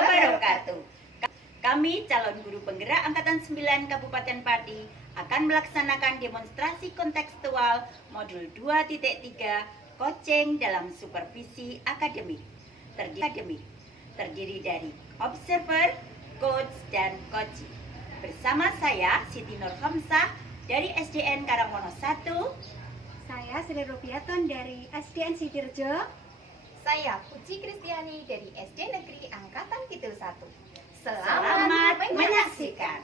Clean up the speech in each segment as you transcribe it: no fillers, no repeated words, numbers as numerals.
wabarakatuh. Kami calon guru penggerak Angkatan 9 Kabupaten Pati akan melaksanakan demonstrasi kontekstual modul 2.3 coaching dalam supervisi akademik. Terdiri dari observer, coach, dan coaching. Bersama saya Siti Nurhamsah dari SDN Karangwono 1. Saya Sri Rubiaton dari SDN Sidirjo. Saya Puji Kristiani dari SD Negeri Angkatan Kidul 1. Selamat menyaksikan.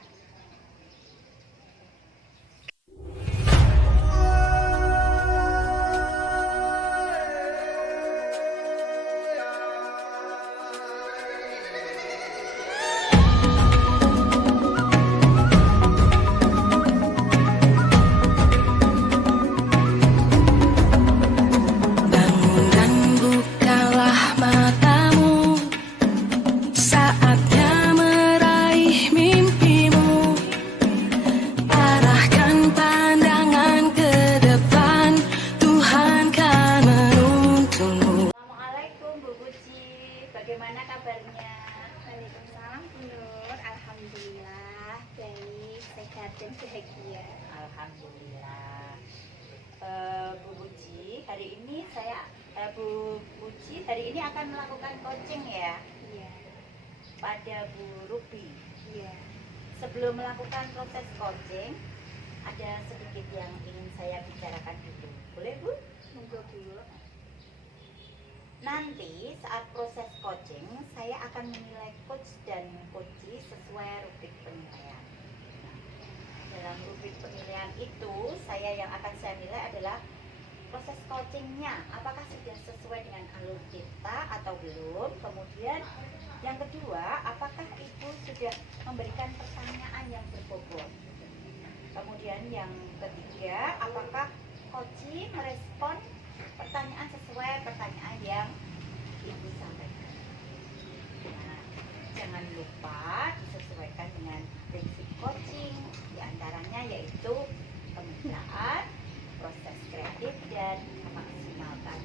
Bagaimana kabarnya? Waalaikumsalam Bu Nur. Alhamdulillah baik, sehat dan bahagia. Alhamdulillah. Bu Puji, hari ini akan melakukan coaching ya? Iya. Pada Bu Ruby. Iya. Sebelum melakukan proses coaching, ada sedikit yang ingin saya bicarakan dulu. Boleh Bu? Monggo Bu. Nanti saat proses coaching, saya akan menilai coach dan coachee sesuai rubrik penilaian. Dalam rubrik penilaian itu, yang akan saya nilai adalah proses coachingnya, apakah sudah sesuai dengan alur kita atau belum. Kemudian yang kedua, apakah Ibu sudah memberikan pertanyaan yang berbobot. Kemudian yang ketiga, apakah coachee merespon pertanyaan sesuai pertanyaan yang Ibu sampaikan. Nah, jangan lupa disesuaikan dengan prinsip coaching, diantaranya yaitu kemitraan, proses kreatif, dan memaksimalkan.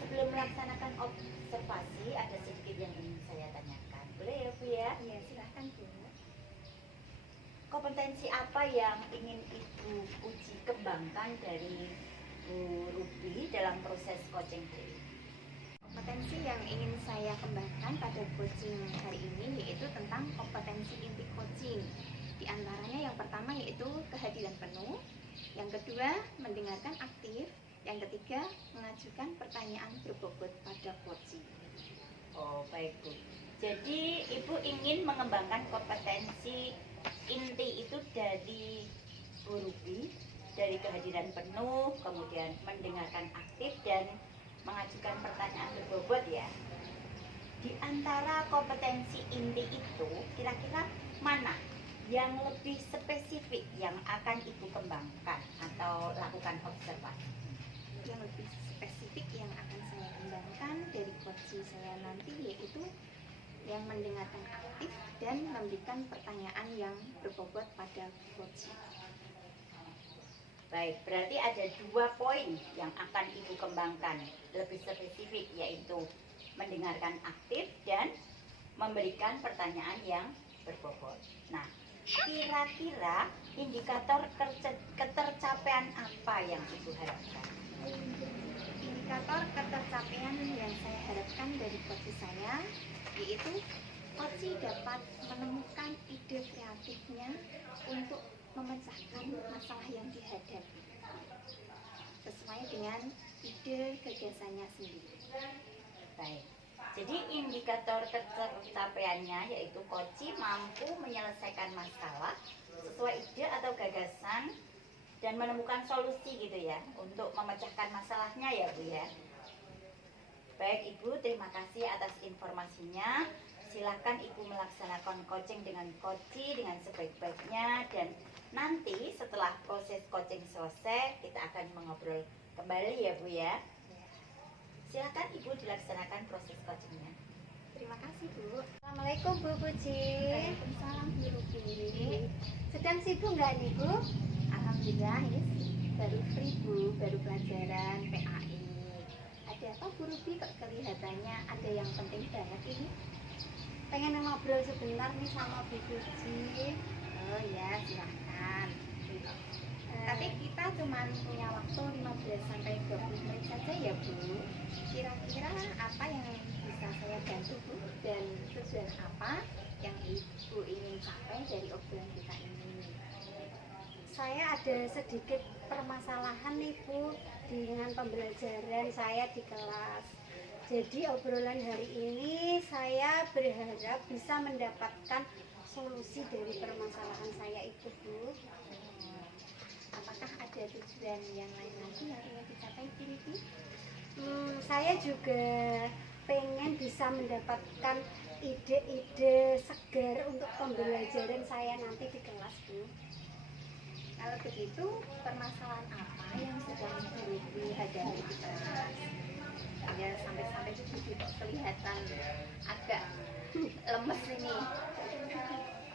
Sebelum melaksanakan observasi, ada sedikit yang ingin saya tanyakan. Boleh ya Bu ya? Iya, silahkan Bu. Kompetensi apa yang ingin Ibu uji kembangkan dari Bu Ruby dalam proses coaching hari ini? Kompetensi yang ingin saya kembangkan pada coaching hari ini yaitu tentang kompetensi inti coaching. Di antaranya yang pertama yaitu kehadiran penuh, yang kedua mendengarkan aktif, yang ketiga mengajukan pertanyaan berbobot pada coaching. Oh baik Bu. Jadi Ibu ingin mengembangkan kompetensi inti itu dari Bu Ruby, dari kehadiran penuh, kemudian mendengarkan aktif, dan mengajukan pertanyaan berbobot ya. Di antara kompetensi inti itu, kira-kira mana yang lebih spesifik yang akan Ibu kembangkan atau lakukan observasi? Yang lebih spesifik yang akan saya kembangkan dari coaching saya nanti yaitu yang mendengarkan aktif dan memberikan pertanyaan yang berbobot pada coaching. Baik, berarti ada 2 poin yang akan Ibu kembangkan lebih spesifik, yaitu mendengarkan aktif dan memberikan pertanyaan yang berbobot. Nah, kira-kira indikator ketercapaian apa yang Ibu harapkan? Indikator ketercapaian yang saya harapkan dari coaching saya yaitu coaching dapat menemukan ide kreatifnya untuk memecahkan masalah yang dihadapi sesuai dengan ide gagasannya sendiri. Baik, jadi indikator ketercapaiannya yaitu coaching mampu menyelesaikan masalah sesuai ide atau gagasan dan menemukan solusi gitu ya untuk memecahkan masalahnya ya Bu ya. Baik Ibu, terima kasih atas informasinya. Silakan Ibu melaksanakan coaching dengan coachee dengan sebaik-baiknya, dan nanti setelah proses coaching selesai kita akan mengobrol kembali ya Bu ya. Silakan Ibu dilaksanakan proses coachingnya. Terima kasih Bu. Assalamualaikum Bu Puji. Waalaikumsalam Bu Ruby. Sedang sibuk nggak nih Bu? Alhamdulillah, baru free Bu, baru pelajaran PAI. Ada ada apa Bu Ruby kok kelihatannya ada yang penting banget ini? Pengen ngobrol sebentar nih sama Bu Puji. Oh ya, silahkan. Tapi kita cuma punya waktu 15 sampai 20 menit saja ya Bu. Kira-kira apa yang bisa saya bantu Bu? Dan tujuan apa yang Ibu ingin capai dari obrolan kita ini? Saya ada sedikit permasalahan nih Bu dengan pembelajaran saya di kelas. Jadi obrolan hari ini saya berharap bisa mendapatkan solusi dari permasalahan saya itu Bu. Apakah ada tujuan yang lain lagi yang ingin dicapai Bu Ruby? Saya juga pengen bisa mendapatkan ide-ide segar untuk pembelajaran saya nanti di kelas Bu. Kalau begitu, permasalahan apa yang sedang Bu Ruby hadapi di kelas? Ya sampai-sampai Bu Ruby kok kelihatan agak lemes ini.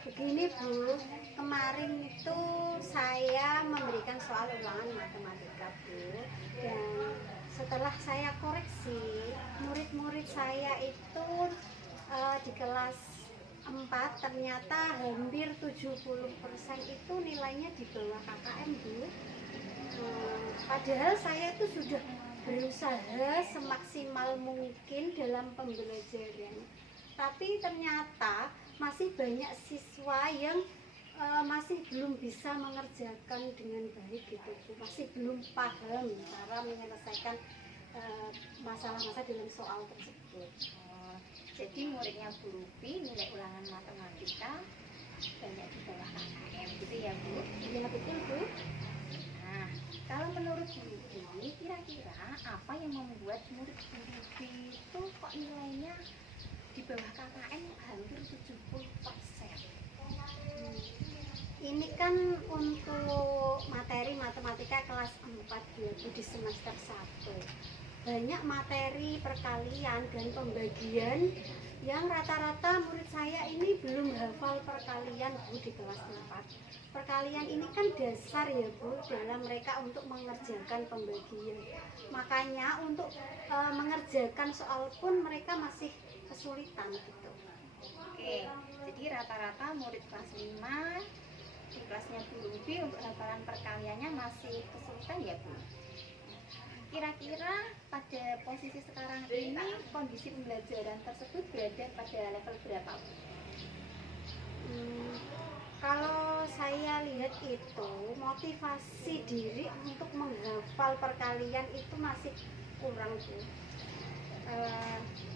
Begini Bu, kemarin itu saya memberikan soal ulangan matematika Bu, dan setelah saya koreksi, murid-murid saya itu di kelas 4 ternyata hampir 70% itu nilainya di bawah KKM Bu. Padahal saya itu sudah berusaha semaksimal mungkin dalam pembelajaran, tapi ternyata masih banyak siswa yang masih belum bisa mengerjakan dengan baik gitu Bu. Masih belum paham cara menyelesaikan masalah-masalah dalam soal tersebut. Jadi muridnya Bu Ruby nilai ulangan matematika banyak di bawah KKM gitu ya Bu? Iya betul Bu. Nah, kalau menurut Bu Ruby, kira-kira apa yang membuat murid Bu Ruby itu kok nilainya di bawah KKM hampir 70%? Ini kan untuk materi matematika kelas 4 ya Bu, di semester 1. Banyak materi perkalian dan pembagian yang rata-rata murid saya ini belum hafal perkalian Bu di kelas 4. Perkalian ini kan dasar ya Bu dalam mereka untuk mengerjakan pembagian. Makanya untuk mengerjakan soal pun mereka masih kesulitan gitu. Oke, jadi rata-rata murid kelas 5 di kelasnya Bu Ruby untuk hafalan perkaliannya masih kesulitan ya Bu? Kira-kira pada posisi sekarang ini kondisi pembelajaran tersebut berada pada level berapa Bu? Kalau saya lihat itu motivasi diri untuk menghafal perkalian itu masih kurang Bu.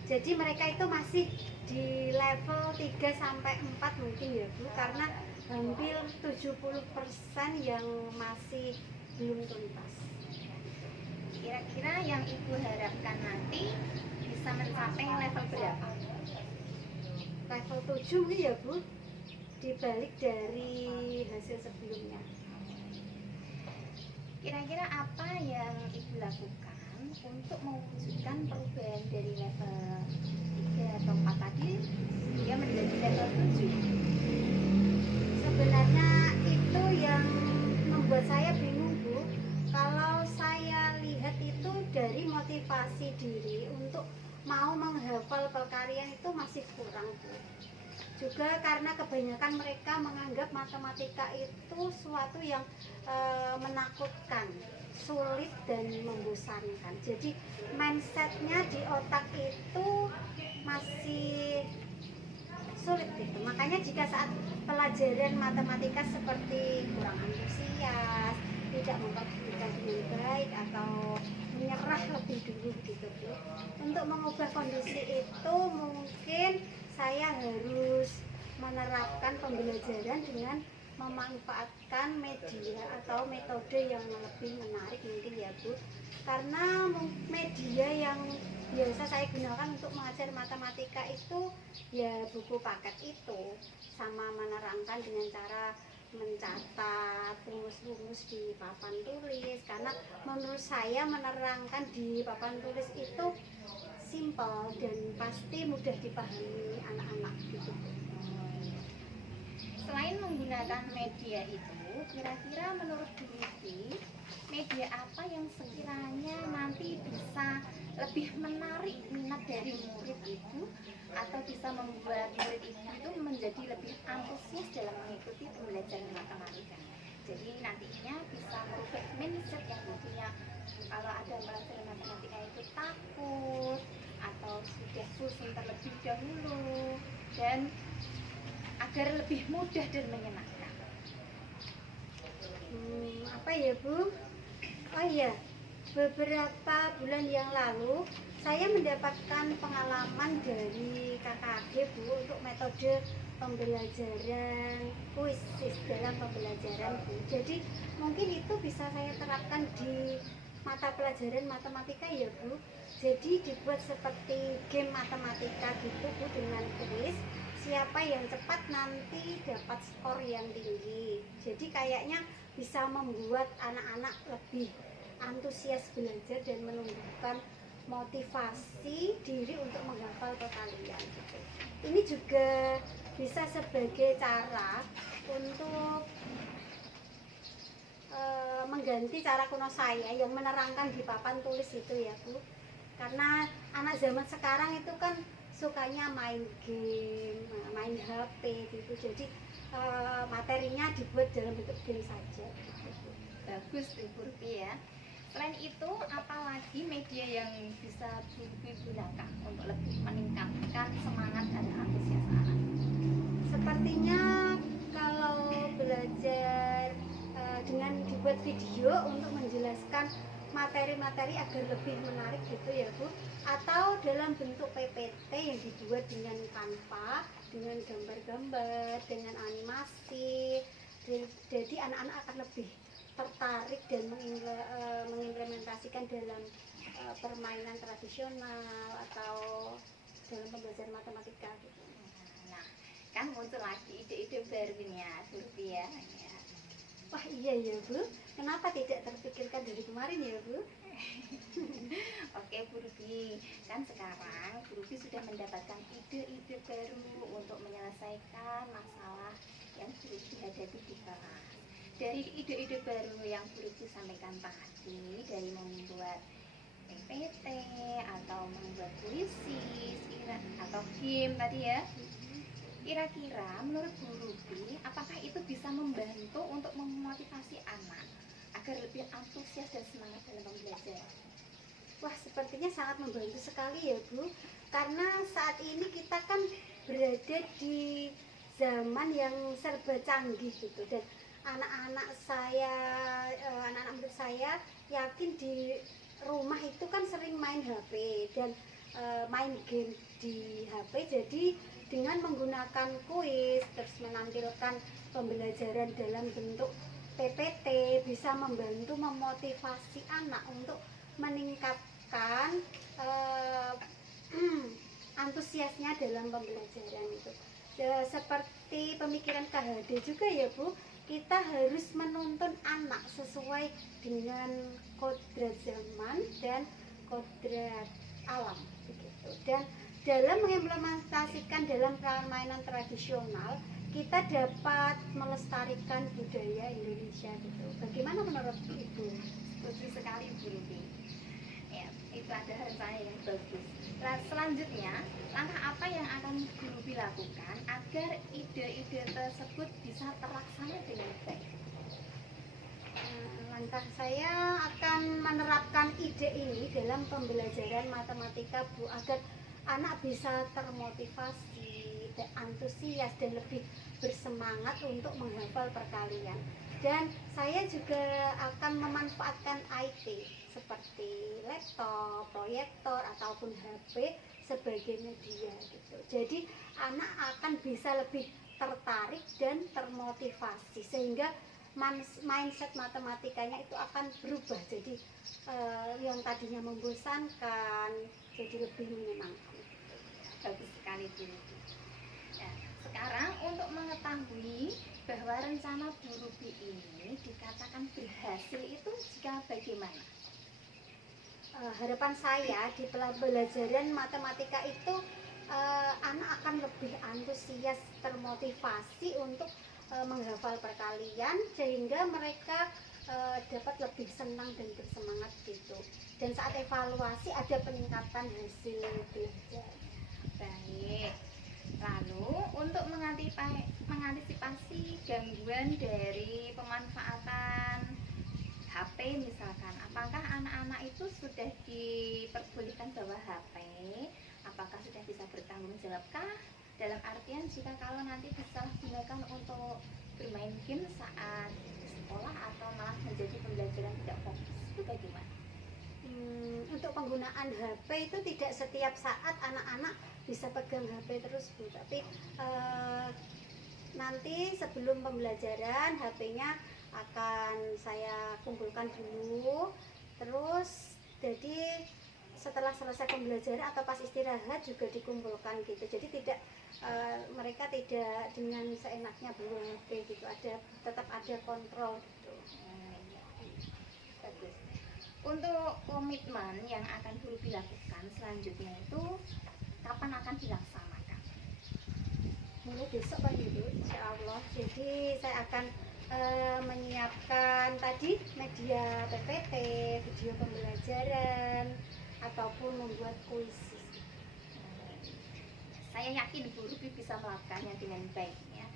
Jadi mereka itu masih di level 3 sampai 4 mungkin ya Bu, karena hampir 70% yang masih belum tuntas. Kira-kira yang Ibu harapkan nanti bisa mencapai level berapa? Level 7 mungkin ya Bu, dibalik dari hasil sebelumnya. Kira-kira apa yang Ibu lakukan untuk mewujudkan perubahan dari level 3 atau 4 tadi hingga menjadi level 7? Sebenarnya itu yang membuat saya bingung Bu. Kalau saya lihat itu dari motivasi diri untuk mau menghafal perkalian itu masih kurang Bu. Juga karena kebanyakan mereka menganggap matematika itu suatu yang menakutkan, sulit dan membosankan. Jadi mindsetnya di otak itu masih sulit gitu. Makanya jika saat pelajaran matematika seperti kurang antusias, tidak memperhatikan dengan baik atau menyerah lebih dulu gitu Bu. Untuk mengubah kondisi itu mungkin saya harus menerapkan pembelajaran dengan memanfaatkan media atau metode yang lebih menarik mungkin ya Bu. Karena media yang biasa saya gunakan untuk mengajar matematika itu ya buku paket itu, sama menerangkan dengan cara mencatat rumus-rumus di papan tulis, karena menurut saya menerangkan di papan tulis itu simpel dan pasti mudah dipahami anak-anak gitu. Selain menggunakan media itu, kira-kira menurut Bu Ruby, media apa yang sekiranya nanti bisa lebih menarik minat dari murid itu, atau bisa membuat murid itu menjadi lebih antusias dalam mengikuti pembelajaran matematika. Jadi nantinya bisa merubah mindset yang dulunya kalau ada pelajaran matematika itu takut atau sudah susun terlebih dahulu, dan agar lebih mudah dan menyenangkan. Apa ya Bu? Oh iya, beberapa bulan yang lalu saya mendapatkan pengalaman dari KKD Bu untuk metode pembelajaran kuis dalam pembelajaran Bu. Jadi mungkin itu bisa saya terapkan di mata pelajaran matematika ya Bu. Jadi dibuat seperti game matematika gitu Bu, dengan kuis. Siapa yang cepat nanti dapat skor yang tinggi. Jadi kayaknya bisa membuat anak-anak lebih antusias belajar dan menumbuhkan motivasi diri untuk menghafal perkalian gitu. Ini juga bisa sebagai cara untuk mengganti cara kuno saya yang menerangkan di papan tulis itu ya Bu. Karena anak zaman sekarang itu kan sukanya main game, main HP gitu. Jadi materinya dibuat dalam bentuk game saja gitu. Bagus Bu Ruby ya. Selain itu, apalagi media yang bisa Bu Ruby gunakan untuk lebih meningkatkan semangat dan antusias anak? Sepertinya kalau belajar dengan dibuat video untuk menjelaskan materi-materi agar lebih menarik gitu ya Bu, atau dalam bentuk PPT yang dibuat dengan Canva, dengan gambar-gambar, dengan animasi. Jadi anak-anak akan lebih tertarik dan mengimplementasikan dalam permainan tradisional atau dalam pembelajaran matematika gitu. Nah, kan muncul lagi ide-ide barunya Bu Ruby ya. Wah iya ya Bu, kenapa tidak terpikirkan dari kemarin ya Bu? Oke Bu Ruby, kan sekarang Bu Ruby sudah mendapatkan ide-ide baru untuk menyelesaikan masalah yang Bu Ruby hadapi di kelas. Dari ide-ide baru yang Bu Ruby sampaikan tadi, dari membuat PPT atau membuat puisi atau game tadi ya, kira-kira menurut Bu Ruby, apakah itu bisa membantu untuk memotivasi anak agar lebih antusias dan semangat dalam pembelajaran? Wah sepertinya sangat membantu sekali ya Bu, karena saat ini kita kan berada di zaman yang serba canggih gitu, dan anak-anak saya, anak-anak murid saya yakin di rumah itu kan sering main HP dan main game di HP. Jadi dengan menggunakan kuis terus menampilkan pembelajaran dalam bentuk PPT bisa membantu memotivasi anak untuk meningkatkan antusiasnya dalam pembelajaran itu. Seperti pemikiran KHD juga ya Bu, kita harus menuntun anak sesuai dengan kodrat zaman dan kodrat alam begitu. Dan dalam mengimplementasikan dalam permainan tradisional, kita dapat melestarikan budaya Indonesia gitu. Bagaimana menurut Ibu? Setuju sekali Bu Ruby. Ya, itu ada rencana yang bagus. Nah, selanjutnya, langkah apa yang akan Bu Ruby lakukan agar ide-ide tersebut bisa terlaksana dengan baik? Langkah saya akan menerapkan ide ini dalam pembelajaran matematika Bu, agar anak bisa termotivasi dan antusias dan lebih bersemangat untuk menghafal perkalian. Dan saya juga akan memanfaatkan IT seperti laptop, proyektor ataupun HP sebagai media gitu. Jadi anak akan bisa lebih tertarik dan termotivasi sehingga mindset matematikanya itu akan berubah. Jadi yang tadinya membosankan jadi lebih menyenangkan. Bagus sekali Bu Ruby. Nah, sekarang untuk mengetahui bahwa rencana Bu Ruby ini dikatakan berhasil itu jika bagaimana? Harapan saya di pelajaran matematika itu anak akan lebih antusias, termotivasi untuk menghafal perkalian, sehingga mereka dapat lebih senang dan bersemangat gitu. Dan saat evaluasi ada peningkatan hasil belajar. Baik. Lalu untuk mengantisipasi gangguan dari pemanfaatan HP misalkan, apakah anak-anak itu sudah diperbolehkan bawa HP? Apakah sudah bisa bertanggung jawabkah? Dalam artian jika kalau nanti disalahgunakan untuk bermain game saat di sekolah atau malah menjadi pembelajaran tidak fokus, itu bagaimana? Untuk penggunaan HP itu tidak setiap saat anak-anak bisa pegang HP terus Bu, tapi nanti sebelum pembelajaran HP-nya akan saya kumpulkan dulu, terus jadi setelah selesai pembelajaran atau pas istirahat juga dikumpulkan gitu, jadi tidak mereka tidak dengan seenaknya bawa HP gitu, tetap ada kontrol gitu. Bagus. Untuk komitmen yang akan guru dilakukan selanjutnya itu kapan akan dilaksanakan? Mulai besok kan Ibu, insya Allah. Jadi saya akan menyiapkan tadi media PPT, video pembelajaran, ataupun membuat kuis. Saya yakin Bu Ruby bisa melakukannya dengan baiknya.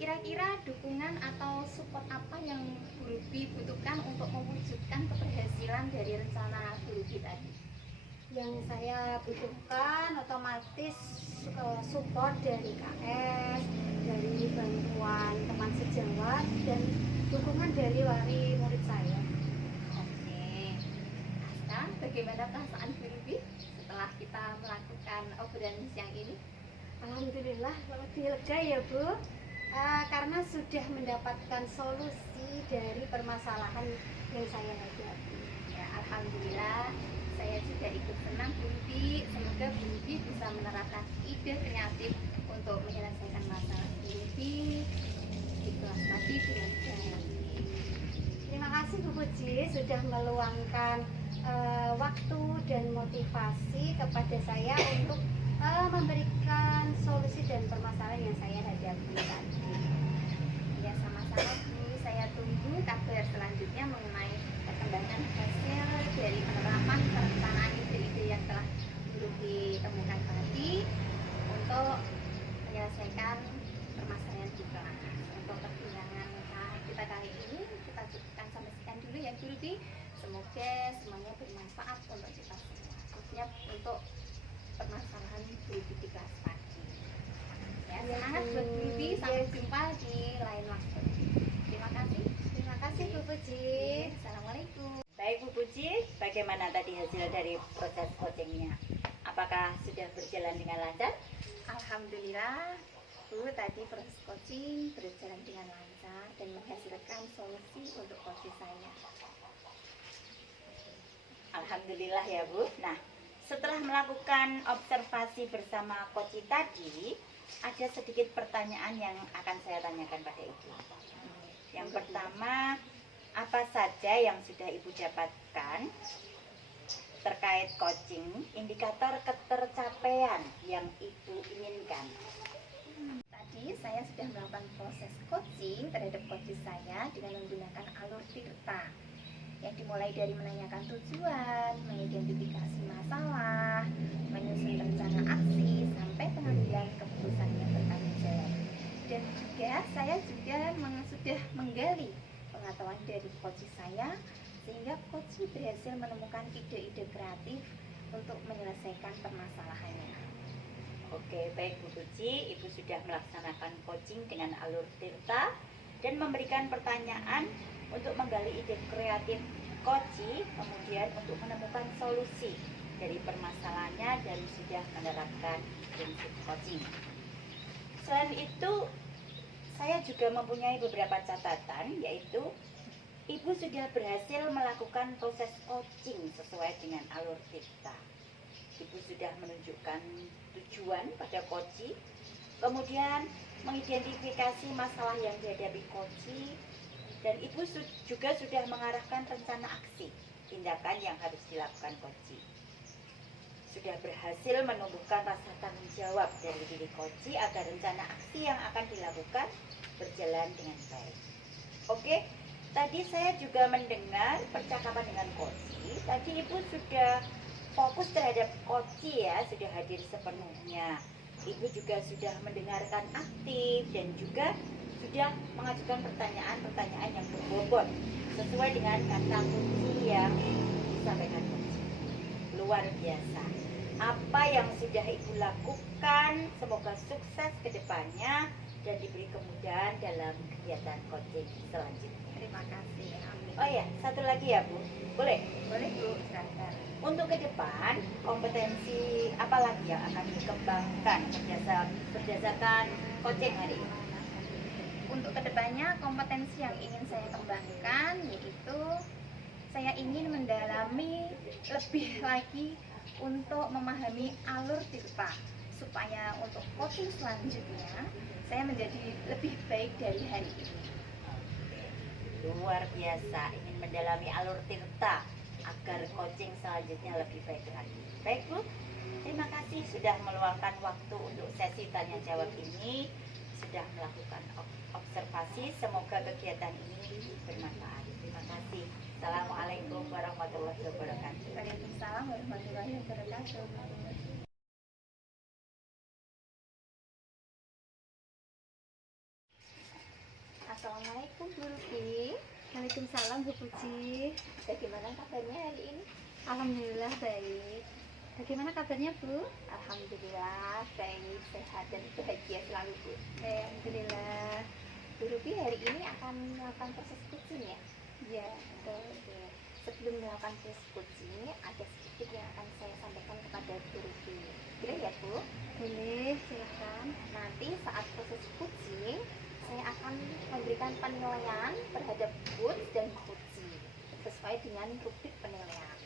Kira-kira dukungan atau support apa yang Bu Ruby butuhkan untuk mewujudkan keberhasilan dari rencana Bu Ruby tadi? Yang saya butuhkan otomatis support dari KS, dari bantuan teman sejawat, dan dukungan dari wali murid saya. Oke. Sekarang bagaimana perasaan Bu Ruby setelah kita melakukan obrolan siang ini? Alhamdulillah lebih lega ya Bu, karena sudah mendapatkan solusi dari permasalahan yang saya hadapi. Ya, alhamdulillah. Saya juga ikut senang Bu Ruby. Semoga Bu Ruby bisa menerapkan ide kreatif untuk menyelesaikan masalah Bu Ruby di kelas tadi dengan baik. Terima kasih Bu Puji sudah meluangkan waktu dan motivasi kepada saya untuk memberikan solusi dan permasalahan yang saya hadapi tadi. Ya, sama-sama Bu. Saya tunggu kabar selanjutnya mengenai perkembangan hasil dari penerapan perencanaan ide-ide yang telah Bu Ruby temukan tadi untuk menyelesaikan permasalahan di kelas. Untuk perbincangan kita kali ini kita cukupkan sampai sekian dulu ya Bu Ruby. Semoga semuanya bermanfaat untuk kita semua, khususnya untuk permasalahan Bu Ruby di kelas pagi. Ya, semangat buat Bu Ruby. Sampai jumpa di lain waktu. Terima kasih. Terima kasih Bu Puji. Assalamualaikum. Baik Bu Puji, bagaimana tadi hasil dari proses coachingnya? Apakah sudah berjalan dengan lancar? Alhamdulillah Bu, tadi proses coaching berjalan dengan lancar dan menghasilkan solusi untuk coaching saya. Alhamdulillah ya Bu. Nah, setelah melakukan observasi bersama Koci tadi, ada sedikit pertanyaan yang akan saya tanyakan pada Ibu. Yang pertama, apa saja yang sudah Ibu dapatkan terkait coaching, indikator ketercapaian yang Ibu inginkan? Tadi saya sudah melakukan proses coaching terhadap coaching saya dengan menggunakan alur Tirta yang dimulai dari menanyakan tujuan, mengidentifikasi masalah, menyusun rencana aksi, sampai pengambilan keputusan yang bertanggung jawab. Dan juga saya sudah menggali pengetahuan dari coach saya sehingga coach berhasil menemukan ide-ide kreatif untuk menyelesaikan permasalahannya. Oke, baik Bu Puji, Ibu sudah melaksanakan coaching dengan alur Tirta dan memberikan pertanyaan untuk menggali ide kreatif Koci, kemudian untuk menemukan solusi dari permasalahannya dan sudah menerapkan prinsip coaching. Selain itu, saya juga mempunyai beberapa catatan, yaitu Ibu sudah berhasil melakukan proses coaching sesuai dengan alur Tirta. Ibu sudah menunjukkan tujuan pada Koci, kemudian mengidentifikasi masalah yang dihadapi Koci, dan Ibu juga sudah mengarahkan rencana aksi, tindakan yang harus dilakukan Koci. Sudah berhasil menumbuhkan rasa tanggung jawab dari diri Koci agar rencana aksi yang akan dilakukan berjalan dengan baik. Oke, tadi saya juga mendengar percakapan dengan Koci. Tadi Ibu sudah fokus terhadap Koci ya, sudah hadir sepenuhnya. Ibu juga sudah mendengarkan aktif dan juga sudah mengajukan pertanyaan-pertanyaan yang berbobot sesuai dengan kata kunci yang disampaikan Koci. Luar biasa. Apa yang sudah Ibu lakukan, semoga sukses ke depannya dan diberi kemudahan dalam kegiatan coaching selanjutnya. Terima kasih. Amin. Oh ya, satu lagi ya Bu, boleh? Boleh Bu, silakan. Untuk ke depan, kompetensi apa lagi yang akan dikembangkan berdasarkan coaching hari ini? Untuk kedepannya kompetensi yang ingin saya kembangkan yaitu saya ingin mendalami lebih lagi untuk memahami alur tirta supaya untuk coaching selanjutnya saya menjadi lebih baik dari hari ini. Luar biasa, ingin mendalami alur tirta agar coaching selanjutnya lebih baik lagi. Baik Bu, terima kasih sudah meluangkan waktu untuk sesi tanya jawab ini, sudah melakukan observasi. Semoga kegiatan ini bermanfaat. Terima kasih. Assalamualaikum warahmatullahi wabarakatuh. Waalaikumsalam warahmatullahi wabarakatuh. Assalamualaikum Bu Ruby. Waalaikumsalam Bu Puji. Bagaimana kabarnya hari ini? Alhamdulillah baik. Bagaimana kabarnya Bu? Alhamdulillah baik, sehat dan bahagia selalu Bu. Alhamdulillah. Bu Ruby hari ini akan melakukan proses coaching ya? Ya, Oke. Sebelum melakukan proses coaching, ada sedikit yang akan saya sampaikan kepada Bu Ruby. Boleh ya Bu? boleh, silakan. Nanti saat proses coaching, saya akan memberikan penilaian terhadap coach dan coaching sesuai dengan rubrik penilaian.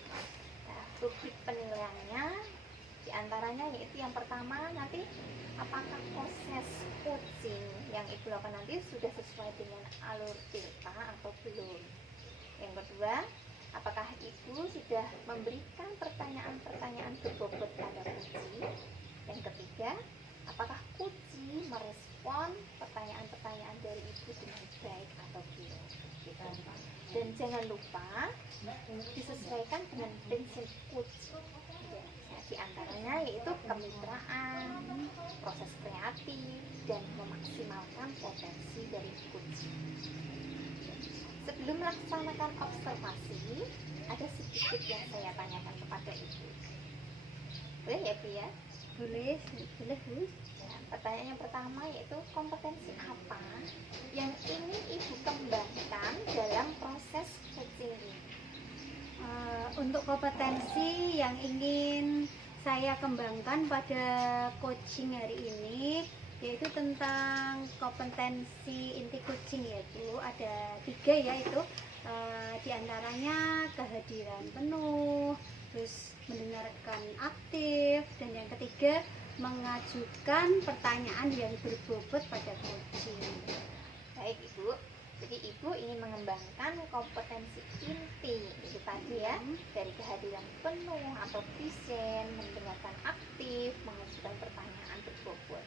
Nah, rubrik penilaiannya diantaranya yaitu yang pertama nanti apakah proses coaching yang Ibu lakukan nanti sudah sesuai dengan alur tirta atau belum. Yang kedua, apakah Ibu sudah memberikan pertanyaan-pertanyaan berbobot pada coaching. Yang ketiga, apakah coaching merespon pertanyaan-pertanyaan dari Ibu dengan baik atau belum. Dan jangan lupa disesuaikan dengan prinsip coaching. Di antaranya yaitu kemitraan, proses kreatif, dan memaksimalkan potensi dari coaching. Sebelum melaksanakan observasi, ada sedikit yang saya tanyakan kepada Ibu. Boleh ya Bu ya? Boleh, boleh Bu. Ya, pertanyaan yang pertama yaitu kompetensi apa yang ingin Ibu kembangkan dalam proses coaching ini? Untuk kompetensi yang ingin saya kembangkan pada coaching hari ini yaitu tentang kompetensi inti coaching ya Bu. Ada 3 yaitu diantaranya kehadiran penuh, terus mendengarkan aktif, dan yang ketiga mengajukan pertanyaan yang berbobot pada coaching. Baik Ibu, jadi Ibu ingin mengembangkan kompetensi inti itu tadi ya, dari kehadiran penuh atau present, mendengarkan aktif, mengajukan pertanyaan berbobot.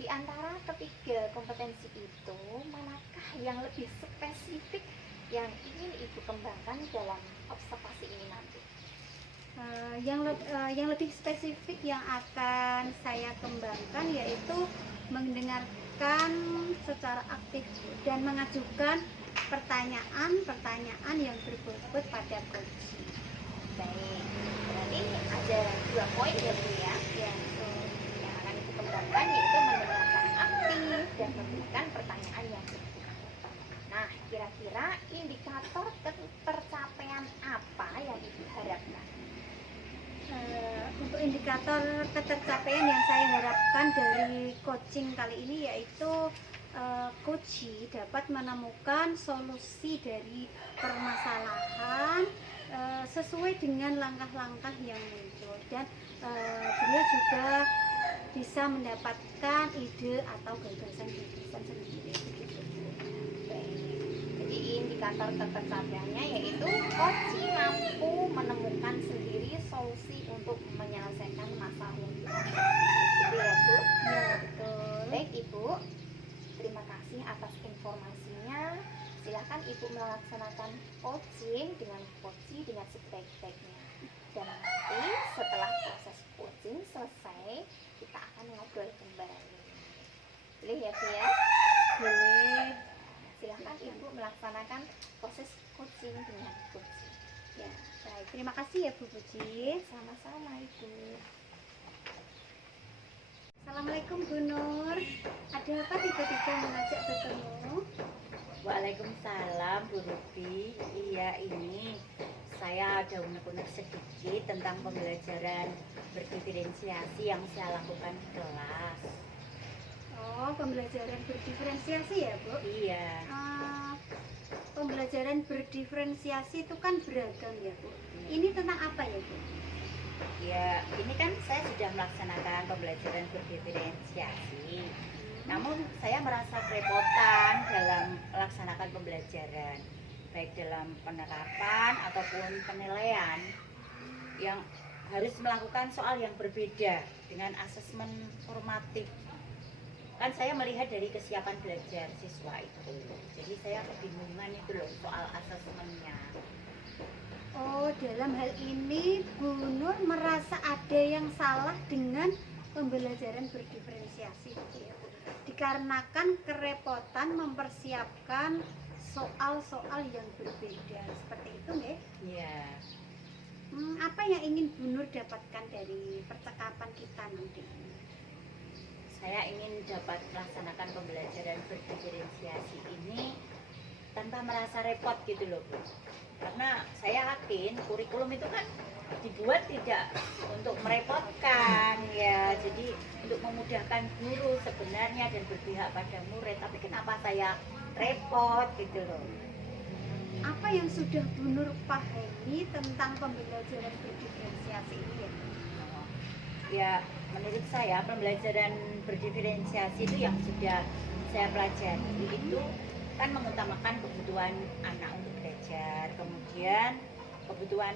Di antara ketiga kompetensi itu, manakah yang lebih spesifik yang ingin Ibu kembangkan dalam observasi ini nanti? Yang lebih spesifik yang akan saya kembangkan yaitu mendengarkan secara aktif dan mengajukan pertanyaan-pertanyaan yang berbobot pada coaching. Baik, berarti ada 2 poin ya Bu ya, yang akan Ibu kembangkan yaitu mendengarkan aktif dan memberikan pertanyaan yang berbobot. Nah, kira-kira indikator tercapaian apa yang Ibu harapkan? Untuk indikator ketercapaian yang saya harapkan dari coaching kali ini yaitu coachee dapat menemukan solusi dari permasalahan sesuai dengan langkah-langkah yang muncul, dan beliau juga bisa mendapatkan ide atau gagasan sendiri. Jadi indikator tercapaiannya yaitu coachee mampu menemukan sendiri solusi untuk menyelesaikan masalah yang dihadapi. Gitu ya Bu? Ya, betul. Baik Ibu, terima kasih atas informasinya. Silakan Ibu melaksanakan coaching dengan coaching dengan sebaik-baiknya. Dan nanti setelah proses coaching selesai, kita akan ngobrol kembali. Boleh ya Bu ya? Boleh. Silahkan Ibu melaksanakan proses coaching dengan coaching. Ya, baik. Terima kasih ya Bu Puji. Sama-sama Ibu. Assalamualaikum Bu Nur. Ada apa tiba-tiba mengajak bertemu? Waalaikumsalam Bu Ruby. Iya, ini saya ada unek-unek sedikit tentang pembelajaran berdiferensiasi yang saya lakukan di kelas. Oh, pembelajaran berdiferensiasi ya Bu? Iya. Pembelajaran berdiferensiasi itu kan beragam ya Bu. Ini tentang apa ya Bu? Ya, ini kan saya sudah melaksanakan pembelajaran berdiferensiasi. Namun saya merasa kerepotan dalam melaksanakan pembelajaran, baik dalam penerapan ataupun penilaian yang harus melakukan soal yang berbeda dengan asesmen formatif. Kan saya melihat dari kesiapan belajar siswa itu. Jadi saya kebingungan itu loh soal asesmennya. Oh, dalam hal ini Bu Nur merasa ada yang salah dengan pembelajaran berdiferensiasi gitu ya Bu. Dikarenakan kerepotan mempersiapkan soal-soal yang berbeda seperti itu nggih? Iya. Apa yang ingin Bu Nur dapatkan dari percakapan kita nanti? Saya ingin dapat melaksanakan pembelajaran berdiferensiasi ini tanpa merasa repot gitu loh Bu. Karena saya yakin kurikulum itu kan dibuat tidak untuk merepotkan ya, jadi untuk memudahkan guru sebenarnya dan berpihak pada murid. Tapi kenapa saya repot gitu loh? Apa yang sudah Bu Nur pahami tentang pembelajaran berdiferensiasi ini ya? Ya, menurut saya pembelajaran berdiferensiasi itu yang sudah saya pelajari itu kan mengutamakan kebutuhan anak untuk belajar, kemudian kebutuhan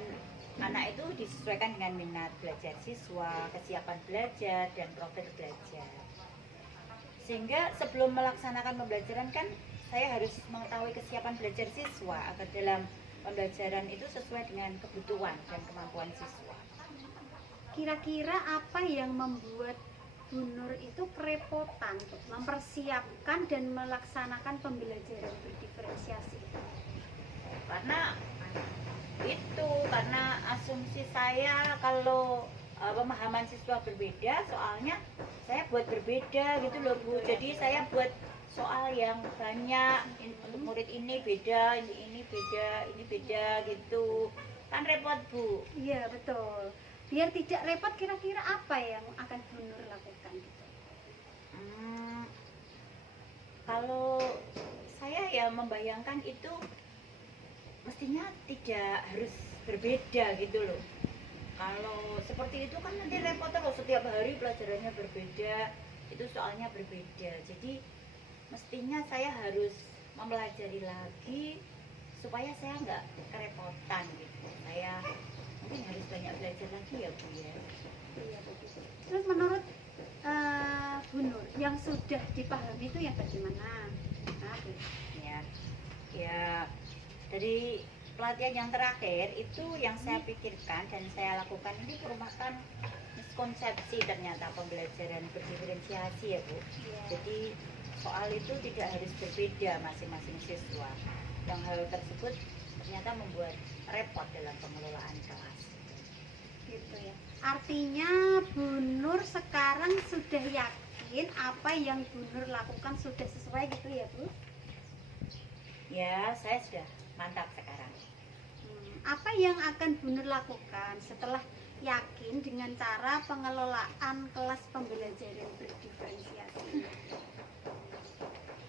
anak itu disesuaikan dengan minat belajar siswa, kesiapan belajar, dan profil belajar. Sehingga sebelum melaksanakan pembelajaran kan saya harus mengetahui kesiapan belajar siswa agar dalam pembelajaran itu sesuai dengan kebutuhan dan kemampuan siswa. Kira-kira apa yang membuat Bu Nur itu kerepotan untuk mempersiapkan dan melaksanakan pembelajaran berdiferensiasi? Karena asumsi saya kalau pemahaman siswa berbeda, soalnya saya buat berbeda gitu loh Bu. Jadi saya buat soal yang banyak untuk murid ini beda, ini beda, ini beda gitu. Kan repot Bu. Iya betul. Biar tidak repot, kira-kira apa yang akan Bu Nur lakukan gitu? Kalau saya ya membayangkan itu mestinya tidak harus berbeda gitu loh. Kalau seperti itu kan nanti repot terus, setiap hari pelajarannya berbeda, itu soalnya berbeda. Jadi mestinya saya harus mempelajari lagi supaya saya nggak kerepotan gitu. Saya mungkin harus banyak belajar lagi ya Bu ya. Iya begitu. Terus menurut Bu Nur yang sudah dipahami itu yang bagaimana? Nah, Bu. Ya dari pelatihan yang terakhir itu yang saya pikirkan dan saya lakukan ini merupakan miskonsepsi ternyata pembelajaran berdiferensiasi ya Bu. Iya. Jadi soal itu tidak harus berbeda masing-masing siswa. Yang hal tersebut ternyata membuat repot dalam pengelolaan kelas. Gitu ya. Artinya Bu Nur sekarang sudah yakin apa yang Bu Nur lakukan sudah sesuai gitu ya Bu? Ya, saya sudah mantap sekarang. Apa yang akan Bu Nur lakukan setelah yakin dengan cara pengelolaan kelas pembelajaran berdiferensiasi?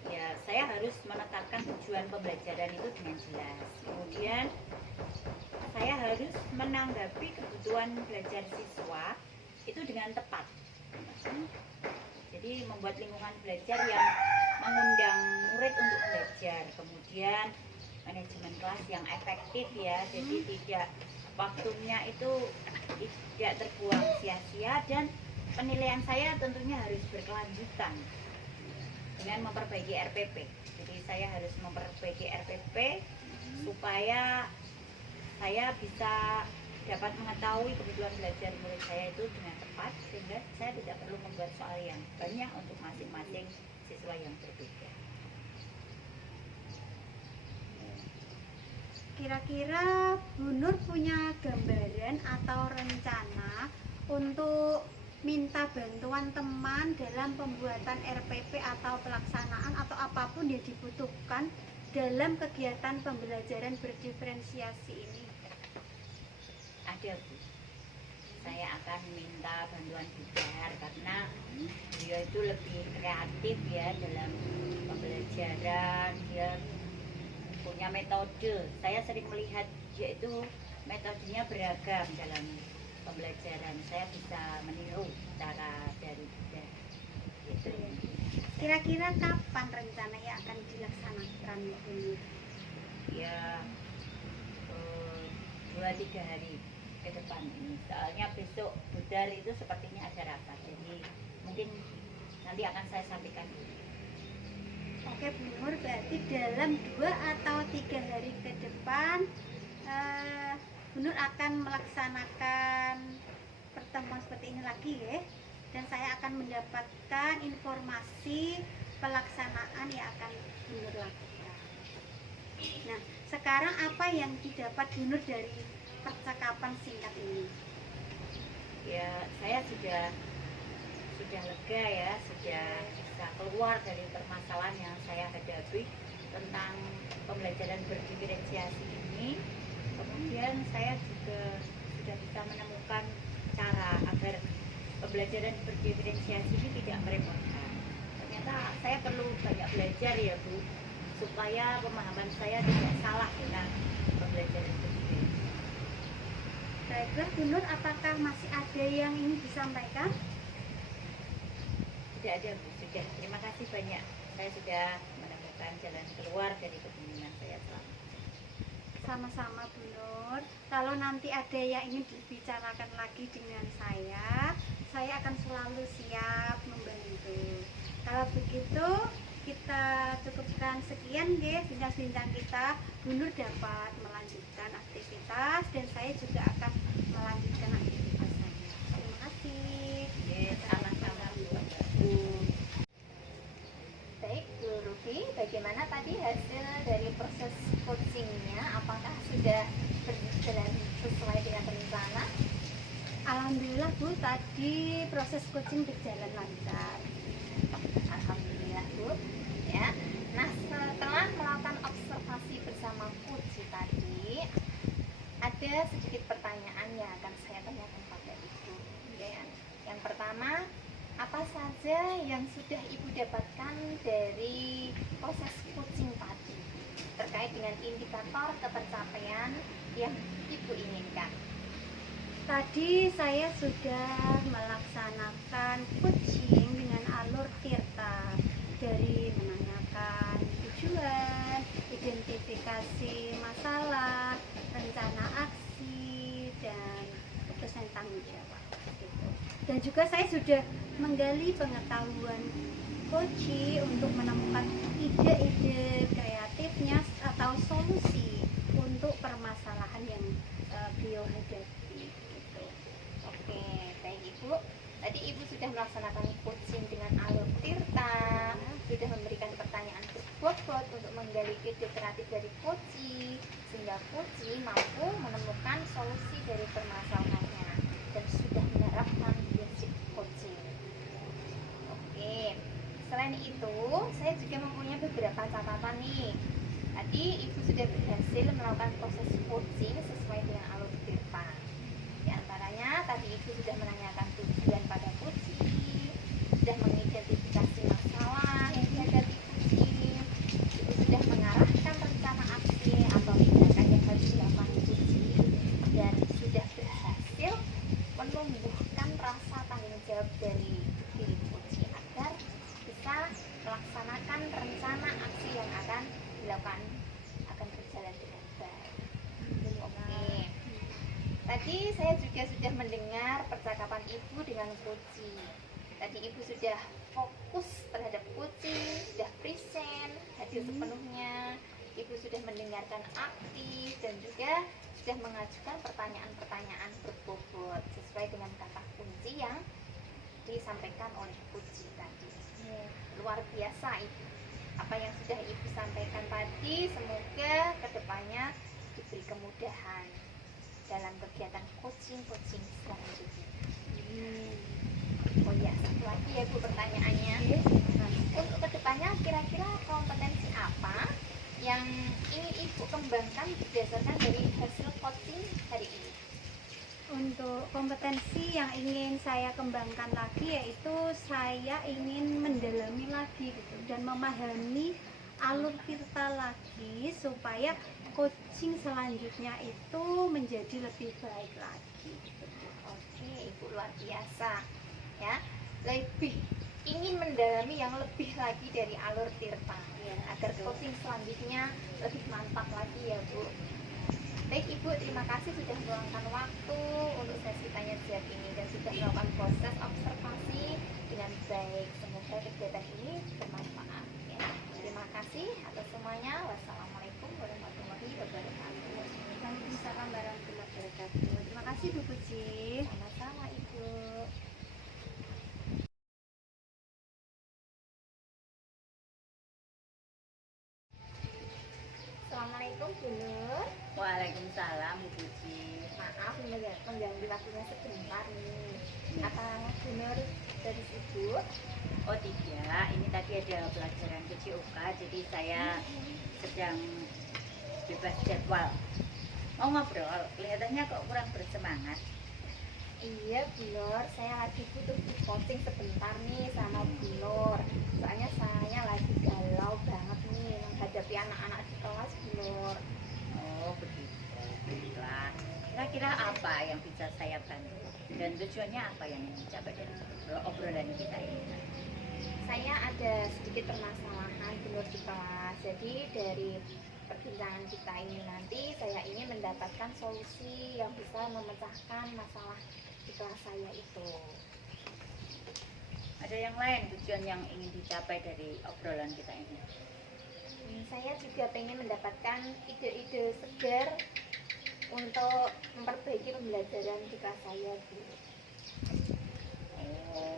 Ya, saya harus menetapkan tujuan pembelajaran itu dengan jelas. Kemudian saya harus menanggapi kebutuhan belajar siswa itu dengan tepat. Jadi membuat lingkungan belajar yang mengundang murid untuk belajar. Kemudian manajemen kelas yang efektif ya, jadi tidak waktunya itu tidak terbuang sia-sia dan penilaian saya tentunya harus berkelanjutan. dengan memperbaiki RPP. Jadi saya harus memperbaiki RPP supaya saya bisa dapat mengetahui kebutuhan belajar murid saya itu dengan tepat, sehingga saya tidak perlu membuat soal yang banyak untuk masing-masing siswa yang berbeda. Kira-kira Bu Nur punya gambaran atau rencana untuk minta bantuan teman dalam pembuatan RPP atau pelaksanaan atau apapun yang dibutuhkan dalam kegiatan pembelajaran berdiferensiasi ini? Ada, Bu. Saya akan minta bantuan Budar karena beliau itu lebih kreatif ya dalam pembelajaran. Dia punya metode. Saya sering melihat dia itu metodenya beragam dalam pembelajaran. Saya bisa meniru cara dari Budar. Gitu. Kira-kira kapan rencananya akan dilaksanakan, Bu Nur? Ya 2-3 hari ke depan ini. Soalnya besok Budar itu sepertinya ada rapat. Jadi mungkin nanti akan saya sampaikan. Oke Bu Nur, berarti dalam 2 atau 3 hari ke depan Bu Nur akan melaksanakan pertemuan seperti ini lagi ya. Dan saya akan mendapatkan informasi pelaksanaan yang akan Bu Nur lakukan. Nah, sekarang apa yang didapat Bu Nur dari percakapan singkat ini? Ya, saya sudah lega ya, sudah bisa keluar dari permasalahan yang saya hadapi tentang pembelajaran berdiferensiasi ini. Kemudian saya juga sudah bisa menemukan cara agar pembelajaran berdiferensiasi ini tidak merepotkan. Ternyata saya perlu banyak belajar ya Bu, supaya pemahaman saya tidak salah dengan pembelajaran berdiferensiasi. Baiklah Bu Nur, apakah masih ada yang ingin disampaikan? Tidak ada Bu, sudah. Terima kasih banyak. Saya sudah menemukan jalan keluar dari kebingungan saya selama. Sama-sama Bu Nur. Kalau nanti ada yang ingin dibicarakan lagi dengan saya akan selalu siap membantu. Kalau begitu kita cukupkan sekian ya bincang-bincang kita. Bu Nur dapat melanjutkan aktivitas dan saya juga akan melanjutkan aktivitas saya. Terima kasih. Yes, sama-sama Bu. Baik, Bu Rufi, bagaimana tadi hasil dari proses coachingnya? Apakah sudah berjalan sesuai dengan rencana? Alhamdulillah Bu, tadi proses coaching berjalan lancar. Alhamdulillah Bu. Ya. Nah, setelah melakukan observasi bersama coach tadi, ada sedikit pertanyaan yang akan saya tanyakan pada Ibu. Ya. Yang pertama, apa saja yang sudah Ibu dapatkan dari proses coaching tadi terkait dengan indikator ketercapaian yang Ibu inginkan? Tadi saya sudah melaksanakan coaching dengan alur Tirta, dari menanyakan tujuan, identifikasi masalah, rencana aksi, dan keputusan tanggung jawab. Gitu. Dan juga saya sudah menggali pengetahuan coach untuk menemukan ide-ide kreatifnya atau solusi untuk permasalahan yang beliau hadapi. Gitu. Oke, baik Ibu. Tadi Ibu sudah melaksanakan coaching dengan alur Tirta, sudah memberikan pertanyaan berbobot untuk menggali ide kreatif dari coach, sehingga coach mampu menemukan solusi dari permasalahannya dan sudah menerapkan prinsip coaching. Oke, selain itu saya juga mempunyai beberapa catatan nih. Tadi Ibu sudah berhasil melakukan proses coaching sesuai dengan alur Tirta. Di antaranya tadi Ibu sudah menanyakan tujuan pada coach, sudah mengidentifikasi masalah yang dihadapi coach, Ibu sudah mengarahkan rencana aksi atau tindakan yang harus dilakukan coach, dan sudah berhasil menumbuhkan rasa tanggung jawab dari diri coach agar bisa melaksanakan rencana aksi yang akan dilakukan akan berjalan dengan baik. Oke. Tadi saya juga sudah mendengar percakapan Ibu dengan coach. Tadi Ibu sudah fokus terhadap coaching, sepenuhnya. Ibu sudah mendengarkan aktif dan juga sudah mengajukan pertanyaan-pertanyaan berbobot sesuai dengan kata kunci yang disampaikan oleh Puji tadi. Luar biasa Ibu. Apa yang sudah Ibu sampaikan tadi, semoga kedepannya diberi kemudahan dalam kegiatan coaching selanjutnya. Oh ya, satu lagi ya Bu pertanyaannya. Untuk kedepannya kira-kira kompetensi apa yang ingin Ibu kembangkan berdasarkan dari hasil coaching hari ini? Untuk kompetensi yang ingin saya kembangkan lagi yaitu saya ingin mendalami lagi gitu, dan memahami alur tirta lagi supaya coaching selanjutnya itu menjadi lebih baik lagi gitu. Oke, Ibu luar biasa ya. Lebih ingin mendalami yang lebih lagi dari alur tirta ya, agar coaching selanjutnya lebih mantap lagi ya Bu. Baik Ibu, terima kasih sudah meluangkan waktu untuk sesi tanya jawab ini dan sudah melakukan proses observasi dengan baik. Semoga kegiatan ini bermanfaat ya. Terima kasih atas semuanya. Wassalamualaikum warahmatullahi wabarakatuh. Waalaikumsalam warahmatullahi wabarakatuh. Terima kasih Bu Puji. Sama-sama Ibu. Assalamualaikum Bu Nur. Waalaikumsalam Bu Puji. Maaf mengganggu waktunya sebentar nih. Apa Bu Nur dari Ibu? Oh tidak, ini tadi ada pelajaran PJOK, jadi saya sedang bebas jadwal. Mau ngobrol, kelihatannya kok kurang bersemangat. Iya Bu Nur, saya lagi butuh coaching sebentar nih sama Bu Nur. Soalnya saya lagi galau banget nih menghadapi anak-anak di kelas Bu Nur. Oh begitu. Baiklah. Kira-kira apa yang bisa saya bantu? Dan tujuannya apa yang ingin dicapai dari obrolan kita ini? Saya ada sedikit permasalahan Bu Nur di kelas. Jadi dari perbincangan kita ini nanti saya ingin mendapatkan solusi yang bisa memecahkan masalah di kelas saya itu. Ada yang lain tujuan yang ingin dicapai dari obrolan kita ini? Saya juga pengen mendapatkan ide-ide segar untuk memperbaiki pembelajaran di kelas saya Bu. Oh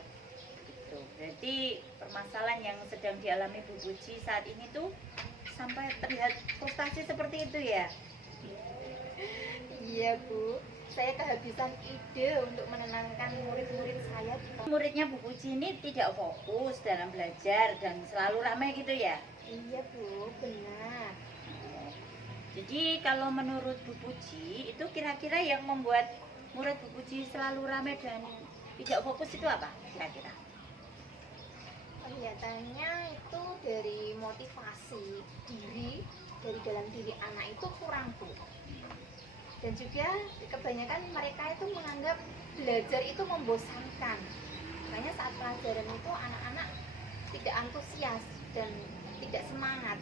gitu. Berarti permasalahan yang sedang dialami Bu Puji saat ini tuh sampai terlihat frustasi seperti itu ya? Iya Bu, saya kehabisan ide untuk menenangkan murid-murid saya. Muridnya Bu Puji ini tidak fokus dalam belajar dan selalu ramai gitu ya? Iya Bu, benar. Jadi kalau menurut Bu Puji itu kira-kira yang membuat murid Bu Puji selalu ramai dan tidak fokus itu apa kira-kira? Kelihatannya itu dari motivasi diri, dari dalam diri anak itu kurang Bu. Dan juga kebanyakan mereka itu menganggap belajar itu membosankan. Makanya saat pelajaran itu anak-anak tidak antusias dan tidak semangat,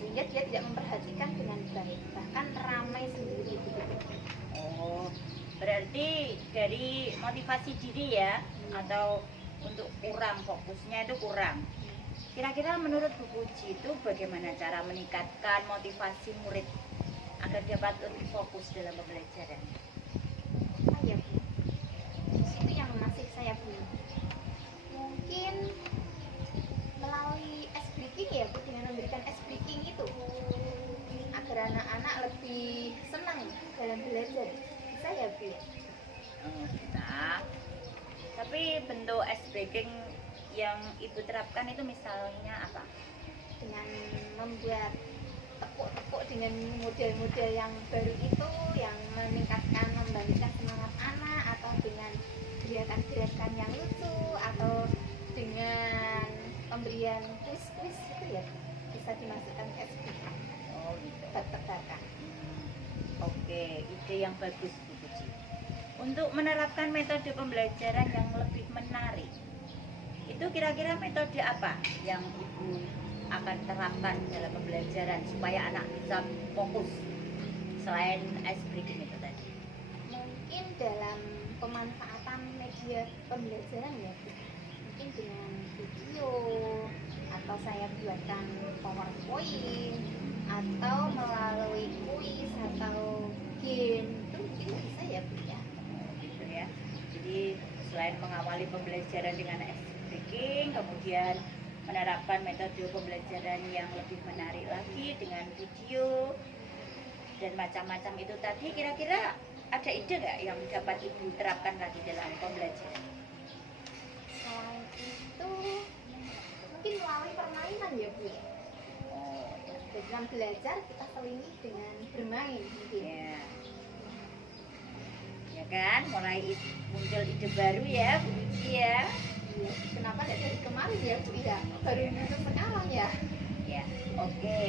sehingga dia tidak memperhatikan dengan baik, bahkan ramai sendiri begitu. Oh, berarti dari motivasi diri ya, atau untuk kurang fokusnya itu kurang. Kira-kira menurut Bu Puji itu bagaimana cara meningkatkan motivasi murid agar dapat lebih fokus dalam pembelajaran? Ya Bu, itu yang masih saya belum. Mungkin melalui ice breaking ya Bu, dengan memberikan ice breaking itu agar anak-anak lebih senang dalam belajar. Bisa ya Bu? Oh, bisa. Tapi bentuk ice breaking yang Ibu terapkan itu misalnya apa? Dengan membuat tepuk-tepuk dengan model-model yang baru itu, yang meningkatkan, membangkitkan semangat anak, atau dengan gerakan-gerakan yang lucu, atau dengan pemberian kuis-kuis itu ya bisa dimasukkan ke SPK. Oh gitu. Tebak-tebakan. Oke, ide yang bagus Bu Puji. Untuk menerapkan metode pembelajaran yang lebih menarik, itu kira-kira metode apa yang Ibu akan terapkan dalam pembelajaran supaya anak bisa fokus selain ice breaking itu tadi? Mungkin dalam pemanfaatan media pembelajaran ya Bu. Mungkin dengan video, atau saya membuatkan PowerPoint atau melalui kuis atau game, itu mungkin bisa ya Bu ya. Gitu ya. Jadi selain mengawali pembelajaran dengan speaking, kemudian menerapkan metode pembelajaran yang lebih menarik lagi dengan video dan macam-macam itu tadi, kira-kira ada ide nggak yang dapat Ibu terapkan lagi dalam pembelajaran? Selain itu mungkin melalui permainan ya Bu ya. Oh, Dalam belajar kita selingi dengan bermain mungkin. ya. Ya kan, mulai muncul ide baru ya Bu Puji ya. Iya, kenapa tidak dari kemarin ya Bu ya? Baru muncul sekarang ya. Ya, oke.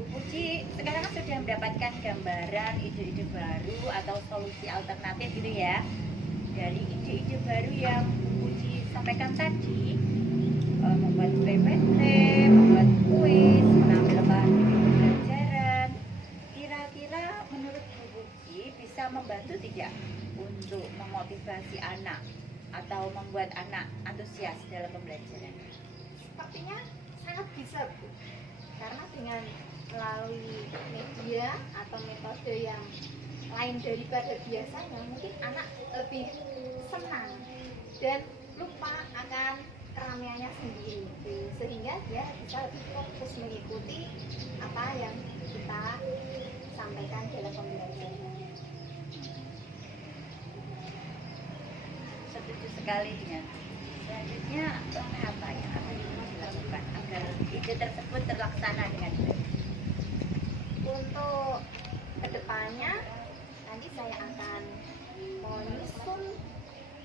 Bu Puji sekarang kan sudah mendapatkan gambaran ide-ide baru atau solusi alternatif gitu ya. Dari ide-ide baru yang Bu Puji sampaikan tadi, membuat PPT, membuat kuis, menampilkan video pembelajaran. Kira-kira menurut Bu Puji bisa membantu tidak untuk memotivasi anak atau membuat anak antusias dalam pembelajaran? Sepertinya sangat bisa Bu. Karena dengan melalui media atau metode yang lain daripada biasanya, mungkin anak lebih senang dan lupa akan keramaiannya sendiri, sehingga dia bisa lebih fokus mengikuti apa yang kita sampaikan dalam pembelajaran. Setuju sekali dengan selanjutnya, langkah apa yang akan dilakukan agar ide tersebut terlaksana dengan baik? Untuk kedepannya nanti saya akan menyusun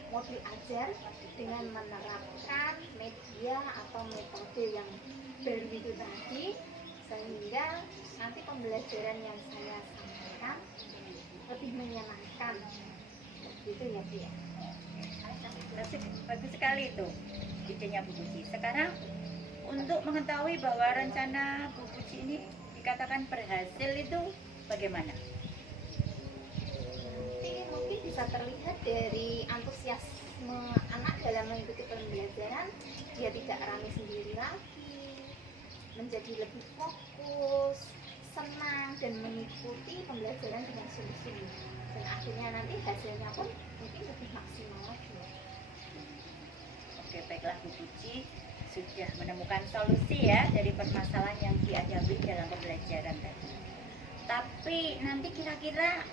modul ajar dengan menerapkan media atau metode yang baru itu tadi, sehingga nanti pembelajaran yang saya sampaikan lebih menyenangkan, gitu ya Bu ya. Bagus sekali itu idenya Bu Puji. Sekarang untuk mengetahui bahwa rencana Bu Puji ini dikatakan berhasil itu bagaimana? Nanti mungkin bisa terlihat dari antusiasme anak dalam mengikuti pembelajaran. Dia tidak ramai sendiri lagi, menjadi lebih fokus, senang, dan mengikuti pembelajaran dengan sungguh-sungguh. Dan akhirnya nanti hasilnya pun mungkin lebih maksimal lagi. Oke, baiklah Bu Puji sudah menemukan solusi ya dari permasalahan yang dihadapi dalam pembelajaran tadi. Tapi nanti kira-kira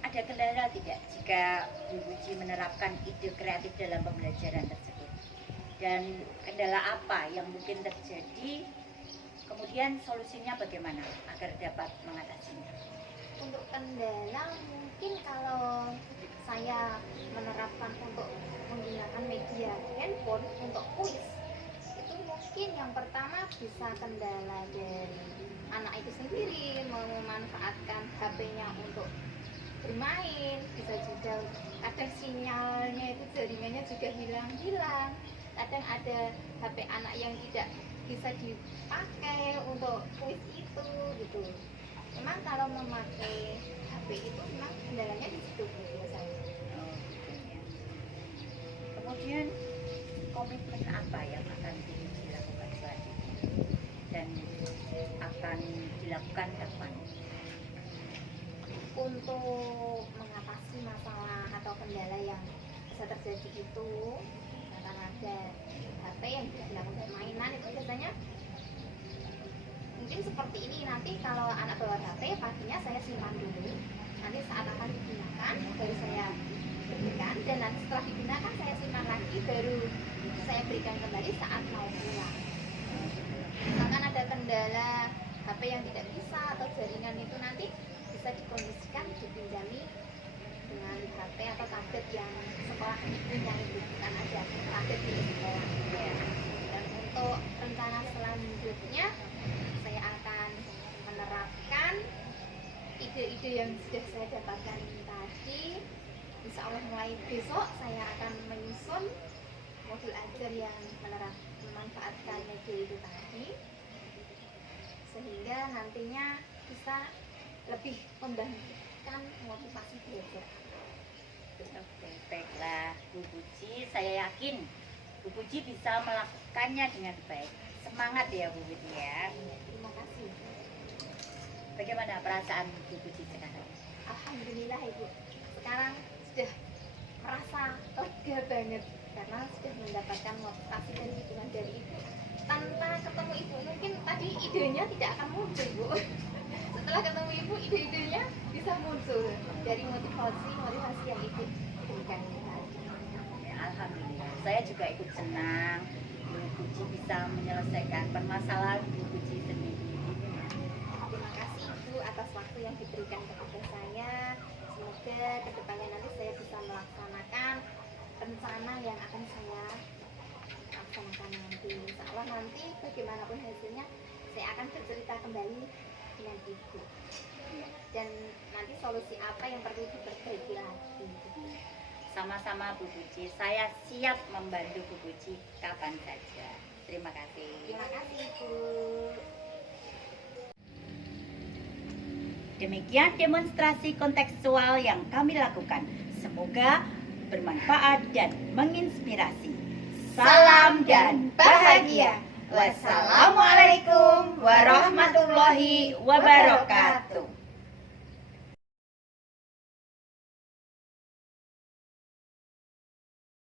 ada kendala tidak jika Bu Puji menerapkan ide kreatif dalam pembelajaran tersebut? Dan kendala apa yang mungkin terjadi? Kemudian solusinya bagaimana agar dapat mengatasinya? Untuk kendala mungkin kalau saya menerapkan untuk menggunakan media handphone untuk kuis, itu mungkin yang pertama bisa kendala dari anak itu sendiri memanfaatkan HP-nya untuk bermain, bisa juga kadang sinyalnya itu jaringannya juga hilang-hilang, kadang ada HP anak yang tidak bisa dipakai untuk kuis itu gitu. Memang kalau memakai HP itu memang kendalanya di situ biasanya. Oh, gitu ya. Kemudian komitmen apa yang akan dilakukan selanjutnya dan akan dilakukan kapan? Untuk mengatasi masalah atau kendala yang bisa terjadi itu, karena ada HP yang tidak dilakukan mainan, itu biasanya mungkin seperti ini. Nanti kalau anak bawa HP, paginya saya simpan dulu, nanti saat akan digunakan baru saya berikan, dan nanti setelah digunakan saya simpan lagi, baru saya berikan kembali saat mau pulang. Misalkan ada kendala HP yang tidak bisa atau jaringan itu, nanti bisa dikondisikan, dipinjami dengan HP atau tablet yang sekolah punya, itu bukan ada tablet di sekolah ya. Dan untuk rencana selanjutnya, saya akan menerapkan ide-ide yang sudah saya dapatkan tadi. Insya Allah mulai besok saya akan menyusun modul ajar yang memanfaatkan media itu tadi, sehingga nantinya bisa lebih membangkitkan motivasi belajar. Oke, baiklah Bu Puji, saya yakin Bu Puji bisa melakukannya dengan baik. Semangat ya Bu Puji ya. Terima kasih. Bagaimana perasaan Bu Puji sekarang? Alhamdulillah Ibu. Sekarang sudah merasa lega banget karena sudah mendapatkan motivasi dan dukungan dari Ibu. Tanpa ketemu Ibu mungkin tadi idenya tidak akan muncul Bu. Setelah ketemu Ibu ide-idenya bisa muncul dari motivasi yang Ibu berikan tadi. Ya, alhamdulillah. Saya juga ikut senang Bu Puji bisa menyelesaikan permasalahan Bu Puji sendiri. Terima kasih Ibu atas waktu yang diberikan kepada saya. Semoga kedepannya nanti saya bisa melaksanakan rencana yang akan saya laksanakan nanti. Insya Allah nanti bagaimanapun hasilnya saya akan bercerita kembali dengan Ibu. Dan nanti solusi apa yang perlu diperbaiki lagi. Sama-sama Bu Puji, saya siap membantu Bu Puji kapan saja. Terima kasih. Terima kasih Ibu. Demikian demonstrasi kontekstual yang kami lakukan. Semoga bermanfaat dan menginspirasi. Salam dan bahagia. Wassalamualaikum warahmatullahi wabarakatuh.